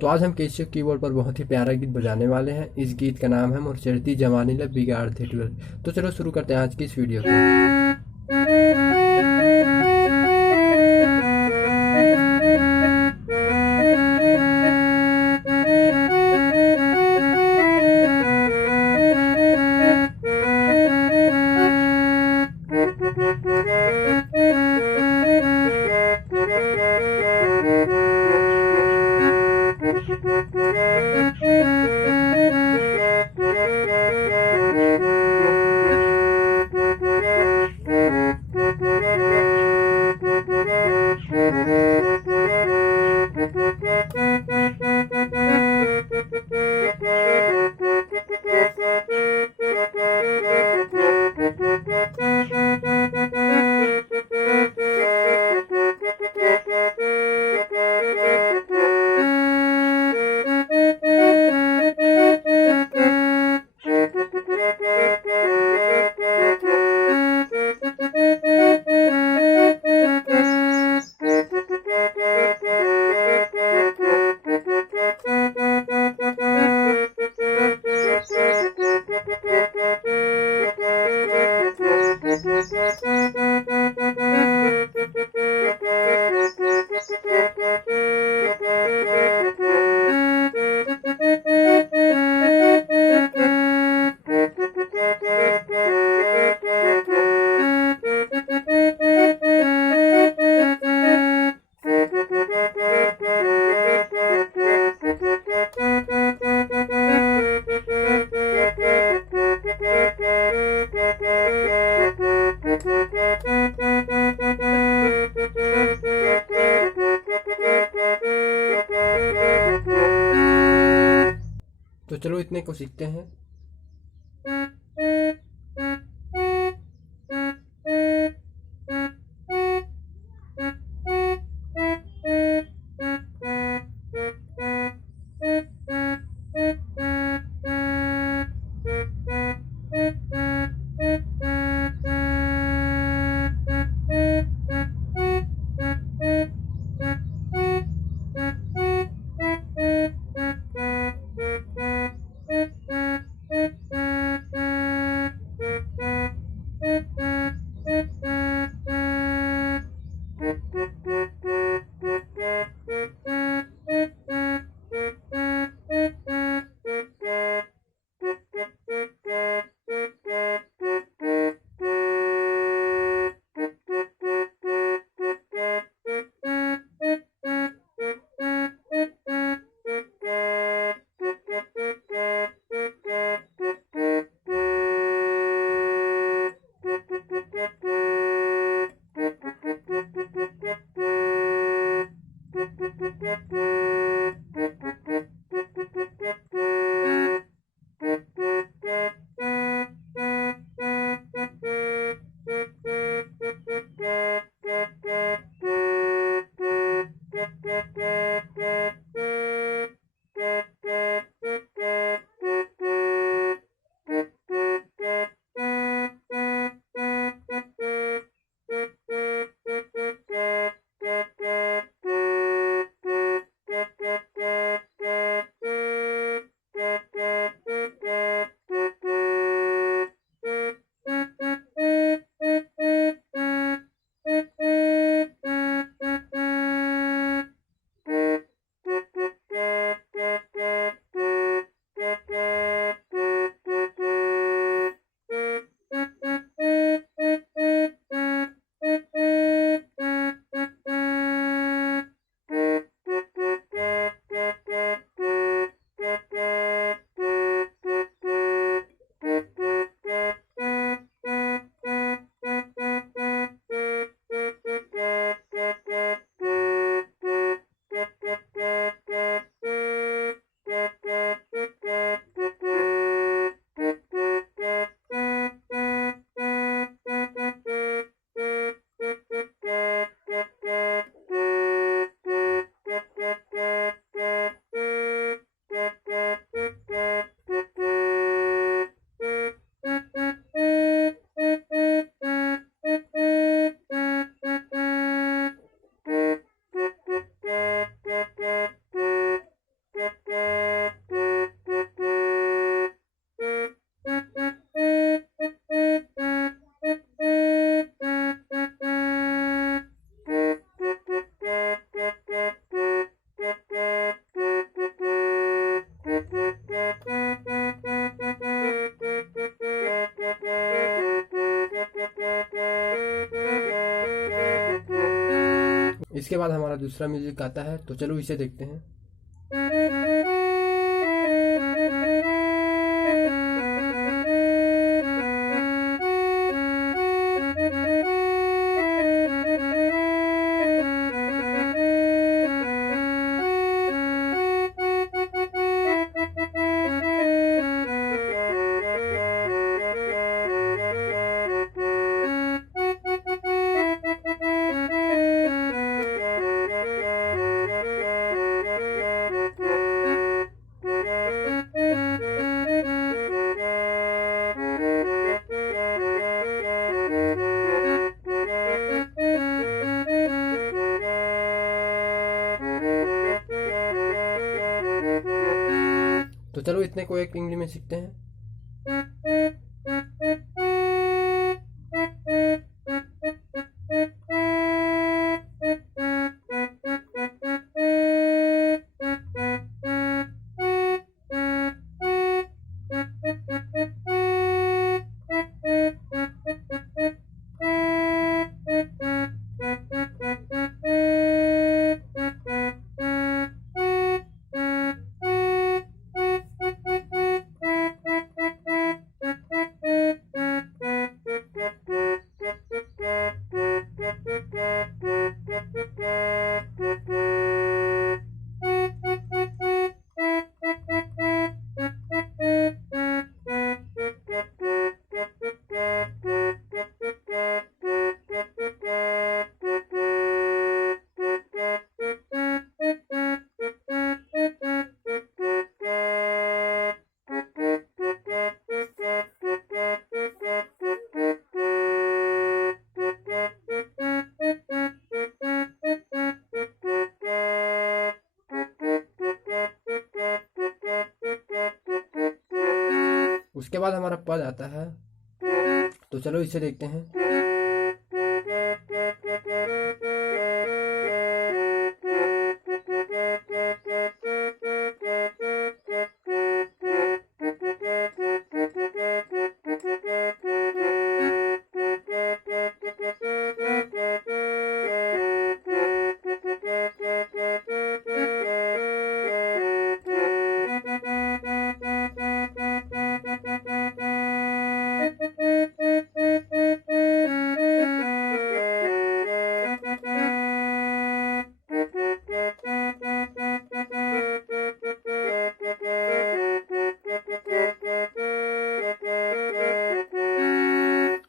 तो आज हम केशव कीबोर्ड पर बहुत ही प्यारा गीत बजाने वाले हैं। इस गीत का नाम है मुरचरती जवानी ला बिगाड़ दे टुअल। तो चलो शुरू करते हैं आज की इस वीडियो को। तो चलो इतने को सीखते हैं। इसके बाद हमारा दूसरा म्यूजिक आता है, तो चलो इसे देखते हैं। तो चलो इतने को एक इंग्लिश में सीखते हैं। उसके बाद हमारा पद आता है, तो चलो इसे देखते हैं।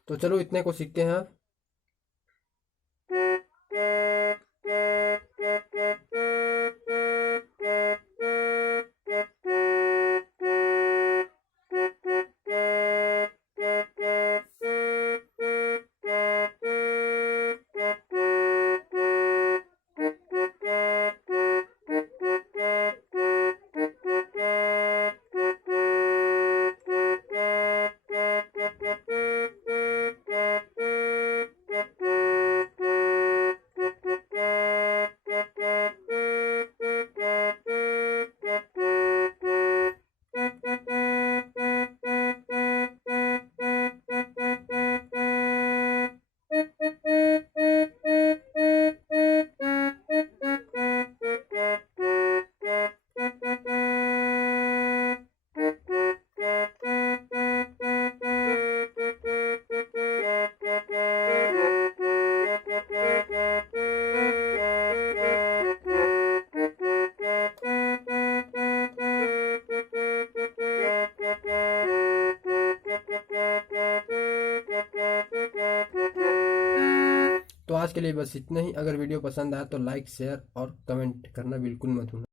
तो चलो इतने को सीखते हैं। तो आज के लिए बस इतना ही। अगर वीडियो पसंद आया तो लाइक, शेयर और कमेंट करना बिल्कुल मत भूलना।